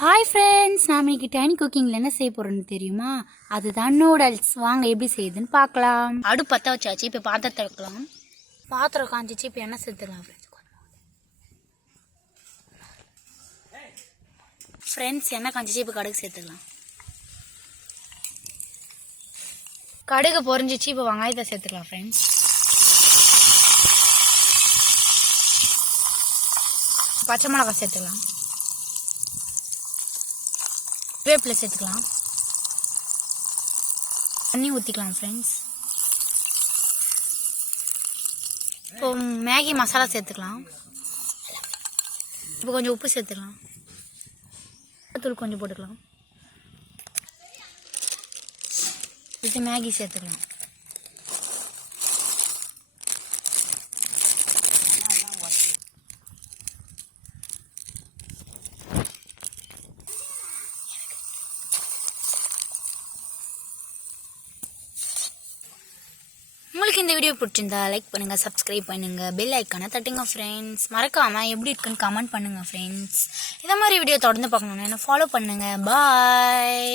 Hi friends, நாம் இன்னைக்கு tiny குக்கிங்கில் என்ன செய்ய போகிறோன்னு தெரியுமா? அதுதான் நூடல்ஸ். வாங்க எப்படி செய்யுதுன்னு பார்க்கலாம். அடுப்பு பற்ற வச்சாச்சு. இப்போ பாத்திரத்தை வைக்கலாம். பாத்திரம் காஞ்சிச்சு. இப்போ எண்ணெய் சேர்த்துக்கலாம் ஃப்ரெண்ட்ஸ். எண்ணெய் காஞ்சிச்சு. இப்போ கடுகு சேர்த்துக்கலாம். கடுகு பொரிஞ்சிச்சு. இப்போ வெங்காயத்தை சேர்த்துக்கலாம் ஃப்ரெண்ட்ஸ். பச்சை மிளகாய் சேர்த்துக்கலாம். வேப்பிலை சேர்த்துக்கலாம். தண்ணி ஊற்றிக்கலாம் ஃப்ரெண்ட்ஸ். இப்போ மேகி மசாலா சேர்த்துக்கலாம். இப்போ கொஞ்சம் உப்பு சேர்த்துக்கலாம். தூள் கொஞ்சம் போட்டுக்கலாம். இது மேகி சேர்த்துக்கலாம். உங்களுக்கு இந்த வீடியோ பிடிச்சிருந்தா லைக் பண்ணுங்கள், சப்ஸ்கிரைப் பண்ணுங்கள், பெல் ஐக்கானை தட்டுங்க ஃப்ரெண்ட்ஸ். மறக்காமல் எப்படி இருக்குன்னு கமெண்ட் பண்ணுங்கள் ஃப்ரெண்ட்ஸ். இதை மாதிரி வீடியோ தொடர்ந்து பார்க்கணுன்னு என்ன ஃபாலோ பண்ணுங்கள். பாய்.